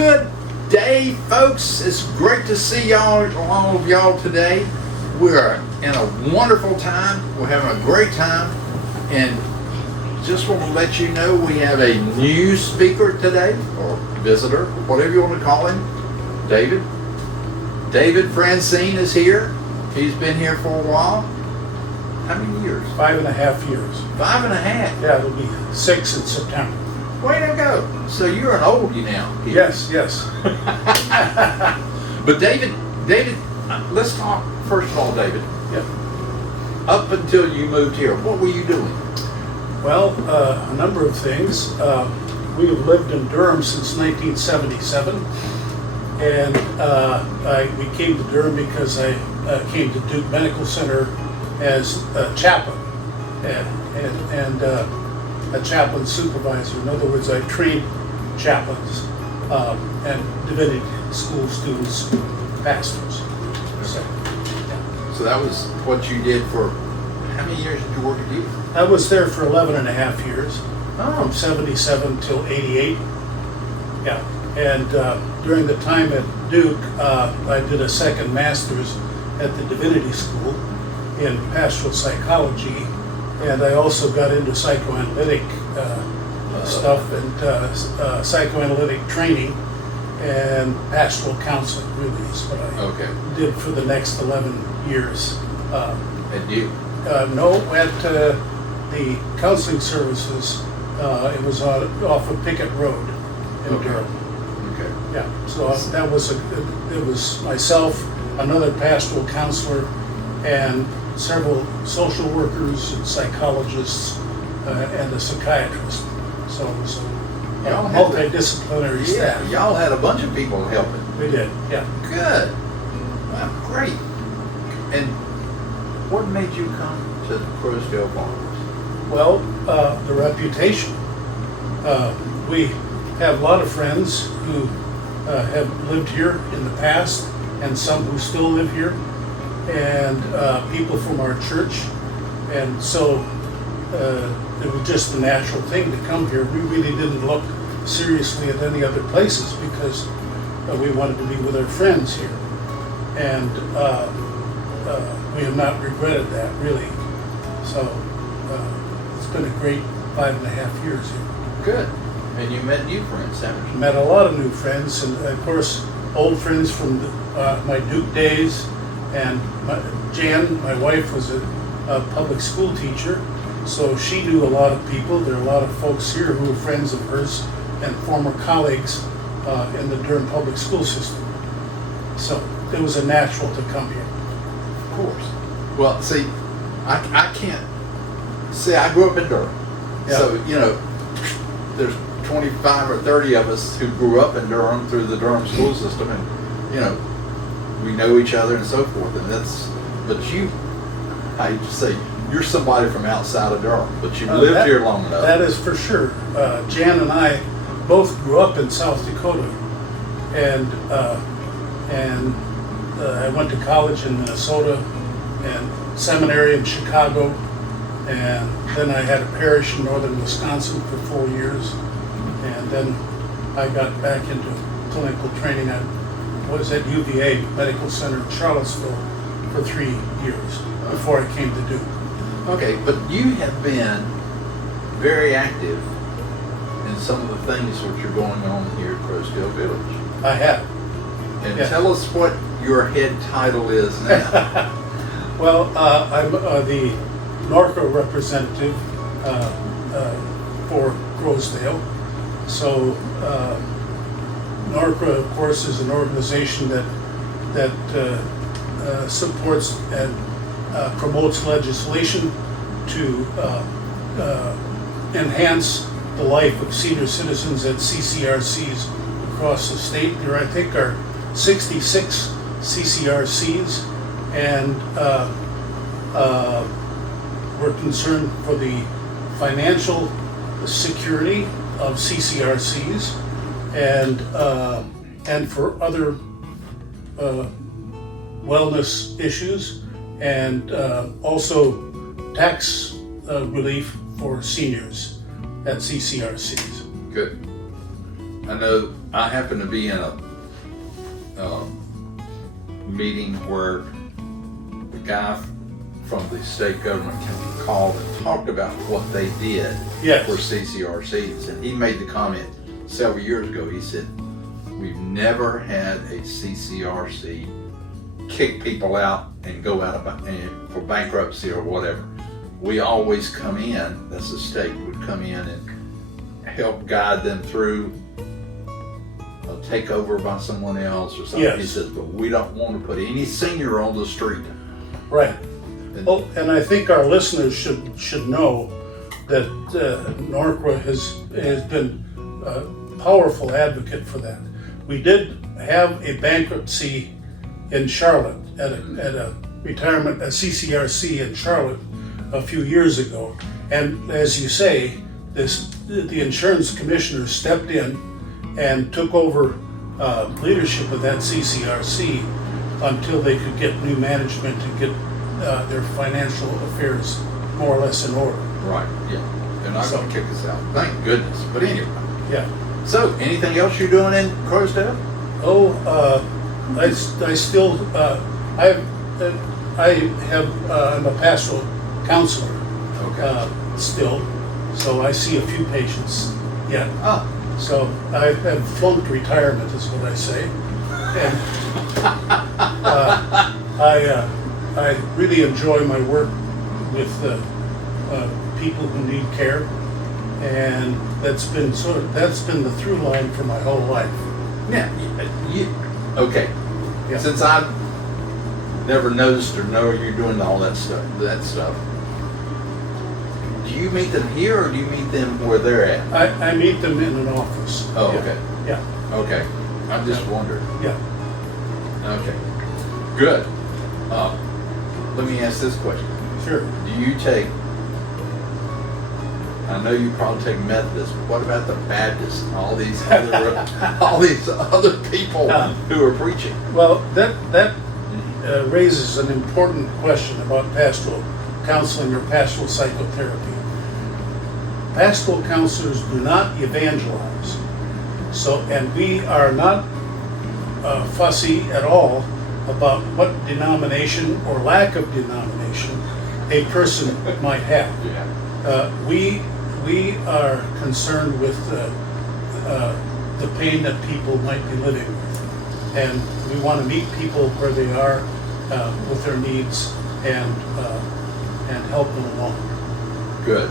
Good day, folks. It's great to see all of y'all today. We're in a wonderful time. We're having a great time. And just want to let you know we have a new speaker today, or visitor, whatever you want to call him. David. David Franzen is here. He's been here for a while. How many years? 5.5 years. 5.5? Yeah, it'll be 6 in September. Way to go. So you're an oldie now. Here. Yes. But David, let's talk first of all, David. Yep. Up until you moved here, what were you doing? Well, a number of things. We have lived in Durham since 1977, and we came to Durham because I came to Duke Medical Center as a chaplain and a chaplain supervisor. In other words, I trained chaplains and divinity school students, pastors. So that was what you did for, how many years did you work at Duke? I was there for 11.5 years, from 77 till 88. Yeah, and during the time at Duke, I did a second master's at the divinity school in pastoral psychology, and I also got into psychoanalytic stuff and psychoanalytic training and pastoral counseling. Really is what I did for the next 11 years. At Duke? No, at the counseling services. It was off of Pickett Road in Durham. Okay. Yeah, so that was it was myself, another pastoral counselor, and several social workers and psychologists and a psychiatrist. So it was a multidisciplinary staff. Yeah, y'all had a bunch of people helping. We did, yeah. Good. Well, great. And what made you come to Crowsdale Farms? Well, the reputation. We have a lot of friends who have lived here in the past, and some who still live here, and people from our church. And so it was just a natural thing to come here. We really didn't look seriously at any other places because we wanted to be with our friends here. And we have not regretted that, really. So it's been a great 5.5 years here. Good. And you met new friends, haven't you? Met a lot of new friends, and of course, old friends from my Duke days. And Jan, my wife, was a public school teacher, so she knew a lot of people. There are a lot of folks here who are friends of hers and former colleagues in the Durham public school system. So it was a natural to come here. Of course. Well, see, I can't say I grew up in Durham. Yeah. So, there's 25 or 30 of us who grew up in Durham through the Durham school system, and, we know each other and so forth. And but you, I just say, you're somebody from outside of Durham, but you've lived here long enough. That is for sure. Jan and I both grew up in South Dakota, and I went to college in Minnesota and seminary in Chicago, and then I had a parish in northern Wisconsin for 4 years, and then I got back into clinical training. I was at UVA Medical Center in Charlottesville for 3 years before I came to Duke. Okay, but you have been very active in some of the things which are going on here at Crowsdale Village. I have. And Yeah. tell us what your head title is now. Well, I'm the Norco representative for Crowsdale. So Norco, of course, is an organization that supports and promotes legislation to enhance the life of senior citizens at CCRCs across the state. There, I think, are 66 CCRCs, and we're concerned for the financial security of CCRCs and for other wellness issues, and also tax relief for seniors at CCRCs. Good. I know I happened to be in a meeting where the guy from the state government called and talked about what they did Yes. for CCRCs, and he made the comment several years ago. He said, "We've never had a CCRC kick people out and go out for bankruptcy or whatever. We always come in, that's the state, would come in and help guide them through a takeover by someone else or something." Yes. He says, "But we don't want to put any senior on the street." Right. And- Well, and I think our listeners should know that Norqua has been a powerful advocate for that. We did have a bankruptcy in Charlotte at a CCRC in Charlotte a few years ago, and as you say, the insurance commissioner stepped in and took over leadership of that CCRC until they could get new management and get their financial affairs more or less in order. Right, yeah. They're not going to kick us out. Thank goodness. But anyway. Yeah. So, anything else you're doing in Crowsdale? Oh, I still I'm a pastoral counselor Okay. still, so I see a few patients yet. Ah, So I have flunked retirement, is what I say, and I really enjoy my work with people who need care, and that's been the through line for my whole life. yeah. Okay. Yeah. Since I've never noticed or know you're doing all that stuff, do you meet them here or do you meet them where they're at? I meet them in an office. Oh, Yeah. okay. Yeah, Okay. I'm just wondering. yeah. Okay. Good. Let me ask this question. Sure. Do you take, I know you probably take Methodists, but what about the Baptists and all these other people who are preaching? Well, that raises an important question about pastoral counseling or pastoral psychotherapy. Pastoral counselors do not evangelize. So, and we are not fussy at all about what denomination or lack of denomination a person might have. Yeah. We are concerned with the pain that people might be living with, and we want to meet people where they are with their needs and help them along. Good.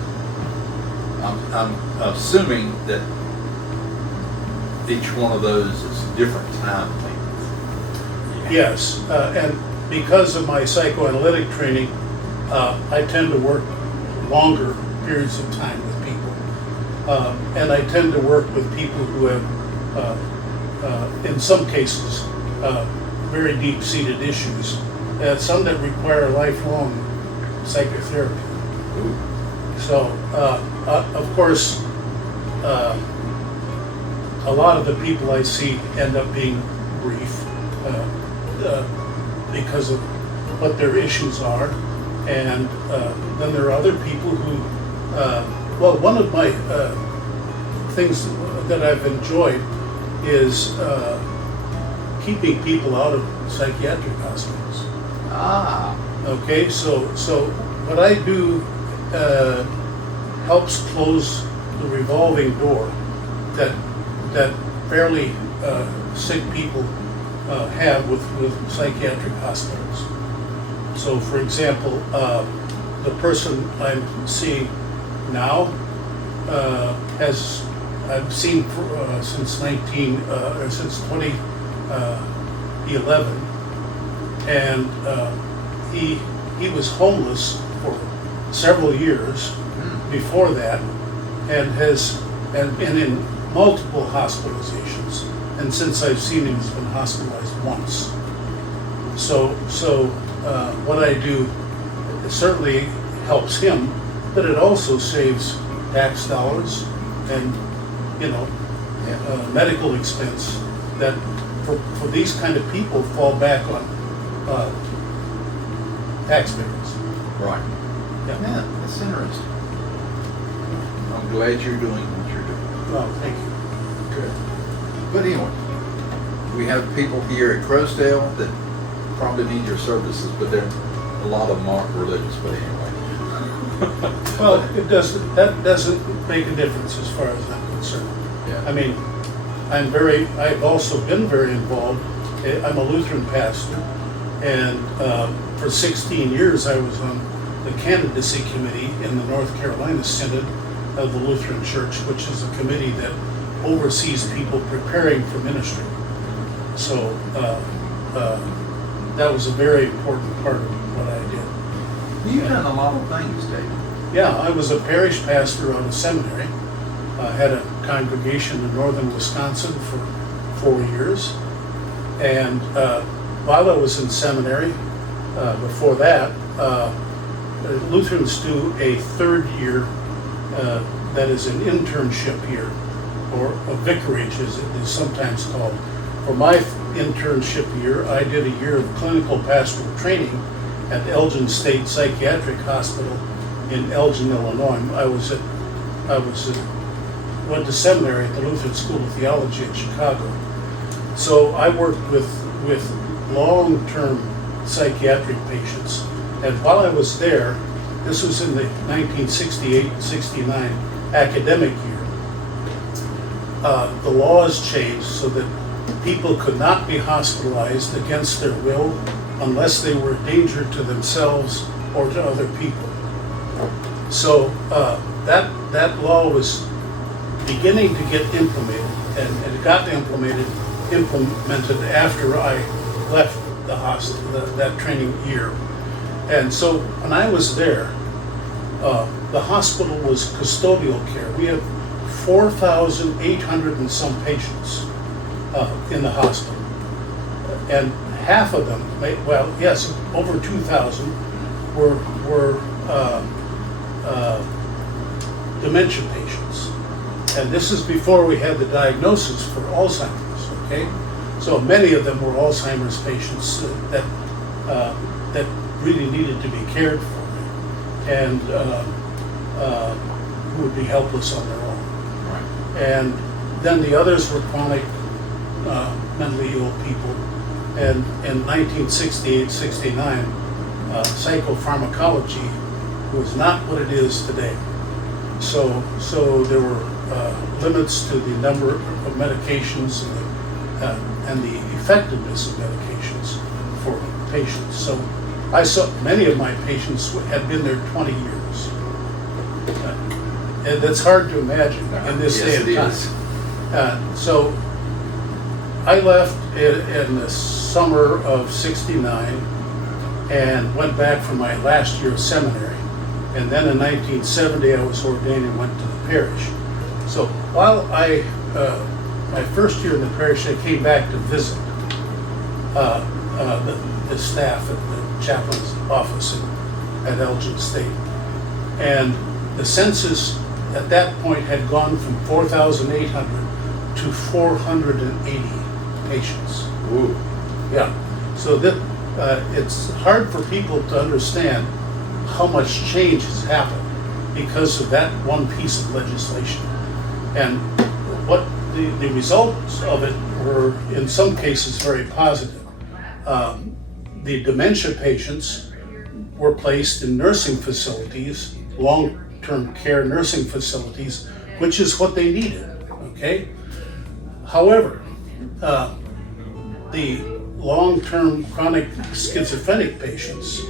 I'm assuming that each one of those is different time length. Yes, and because of my psychoanalytic training, I tend to work longer periods of time with people. And I tend to work with people who have, in some cases, very deep-seated issues, some that require lifelong psychotherapy. Ooh. So, of course, a lot of the people I see end up being brief because of what their issues are. And then there are other people who, well, one of my things that I've enjoyed is keeping people out of psychiatric hospitals. Ah. Okay, so what I do helps close the revolving door that fairly sick people have with psychiatric hospitals. So, for example, the person I'm seeing now I've seen since 2011, and he was homeless for several years before that, and been in multiple hospitalizations. And since I've seen him, he's been hospitalized once. So what I do certainly helps him, but it also saves tax dollars and medical expense that for these kind of people fall back on taxpayers. Right. Yeah, that's interesting. I'm glad you're doing what you're doing. Well, thank you. Good. But anyway, we have people here at Crowsdale that probably need your services, but a lot of them aren't religious, but anyway. Well, that doesn't make a difference as far as I'm concerned. Yeah. I mean, I've also been very involved. I'm a Lutheran pastor, and for 16 years I was on the candidacy committee in the North Carolina Synod of the Lutheran Church, which is a committee that oversees people preparing for ministry. So that was a very important part of what I did. You've done a lot of things, David. Yeah, I was a parish pastor on a seminary. I had a congregation in northern Wisconsin for 4 years. And while I was in seminary, before that, Lutherans do a third year that is an internship year, or a vicarage as it is sometimes called. For my internship year, I did a year of clinical pastoral training at Elgin State Psychiatric Hospital in Elgin, Illinois. I went to seminary at the Lutheran School of Theology in Chicago. So I worked with long-term psychiatric patients. And while I was there, this was in the 1968-69 academic year, the laws changed so that people could not be hospitalized against their will unless they were a danger to themselves or to other people. So that law was beginning to get implemented, and it got implemented after I left the hospital, that training year. And so when I was there, the hospital was custodial care. We had 4,800 and some patients in the hospital. And half of them, over 2,000 were dementia patients. And this is before we had the diagnosis for Alzheimer's, okay? So many of them were Alzheimer's patients that really needed to be cared for and who would be helpless on their own. Right. And then the others were chronic mentally ill people. And in 1968-69, psychopharmacology was not what it is today. So there were limits to the number of medications and the effectiveness of medications for patients. So I saw many of my patients had been there 20 years. And that's hard to imagine in this day and time. So I left in the summer of '69 and went back for my last year of seminary. And then in 1970, I was ordained and went to the parish. So while my first year in the parish, I came back to visit the staff at the chaplain's office at Elgin State. And the census at that point had gone from 4,800 to 480 patients. Ooh. Yeah. So it's hard for people to understand how much change has happened because of that one piece of legislation. And what the results of it were in some cases very positive. The dementia patients were placed in nursing facilities, long-term care nursing facilities, which is what they needed, okay? However, the long-term chronic schizophrenic patients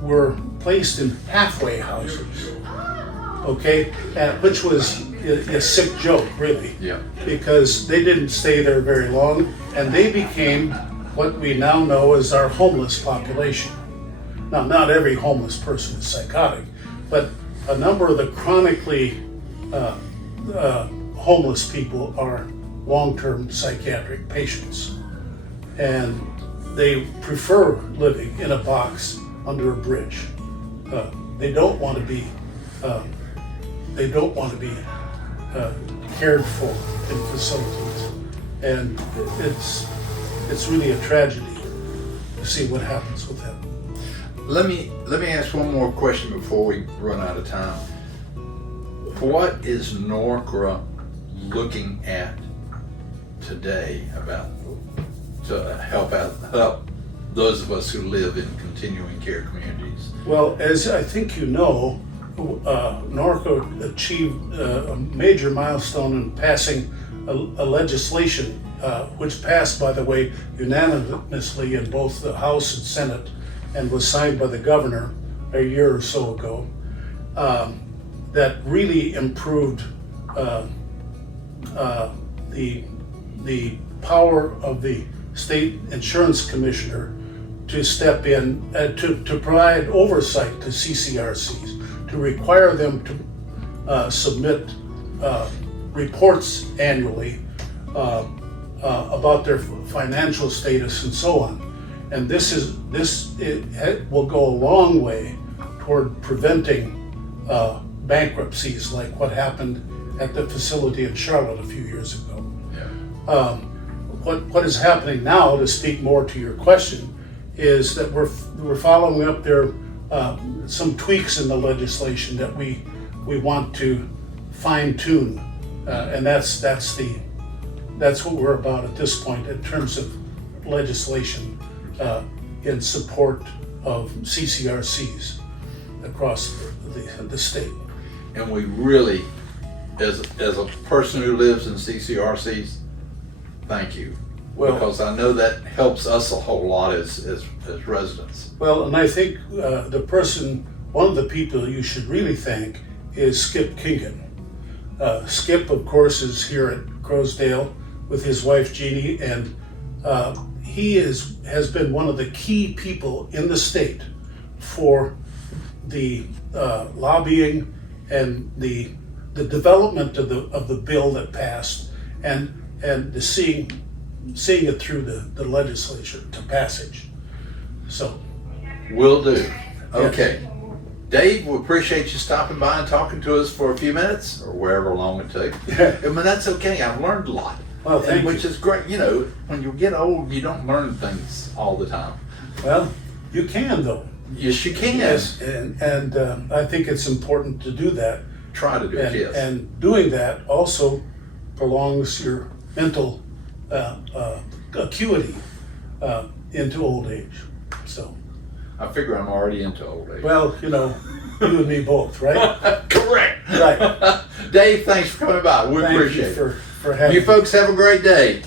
were placed in halfway houses, okay? Which was a sick joke, really. Yeah. Because they didn't stay there very long, and they became what we now know as our homeless population. Now, not every homeless person is psychotic, but a number of the chronically homeless people are long-term psychiatric patients. And they prefer living in a box under a bridge. They don't want to be cared for in facilities. And it's really a tragedy to see what happens with them. Let me ask one more question before we run out of time. What is NORCRA looking at today about to help those of us who live in continuing care communities? Well, as I think you know, Norco achieved a major milestone in passing a legislation, which passed, by the way, unanimously in both the House and Senate, and was signed by the governor a year or so ago, that really improved the power of the state insurance commissioner to step in, to provide oversight to CCRCs, to require them to submit reports annually about their financial status and so on. And this will go a long way toward preventing bankruptcies like what happened at the facility in Charlotte a few years ago. Yeah. What is happening now, to speak more to your question, is that we're following up there some tweaks in the legislation that we want to fine tune, and that's what we're about at this point in terms of legislation in support of CCRCs across the state. And we really, as a person who lives in CCRCs, thank you. Well, because I know that helps us a whole lot as residents. Well, and I think one of the people you should really thank is Skip Kingan. Skip, of course, is here at Crowsdale with his wife Jeannie, and he has been one of the key people in the state for the lobbying and the development of the bill that passed, and the seeing it through the legislature to passage. So, will do. Okay. Yes. Dave, we appreciate you stopping by and talking to us for a few minutes, or wherever long it took. I mean, that's okay. I've learned a lot. Well, thank you. Which is great. You know, when you get old, you don't learn things all the time. Well, you can, though. Yes, you can. Yes, and I think it's important to do that. Try to do it, yes. And doing that also prolongs your mental acuity into old age. So I figure I'm already into old age. Well, you know, you and me both, right? Correct. Right. Dave, thanks for coming by. We appreciate it. For having you folks have a great day.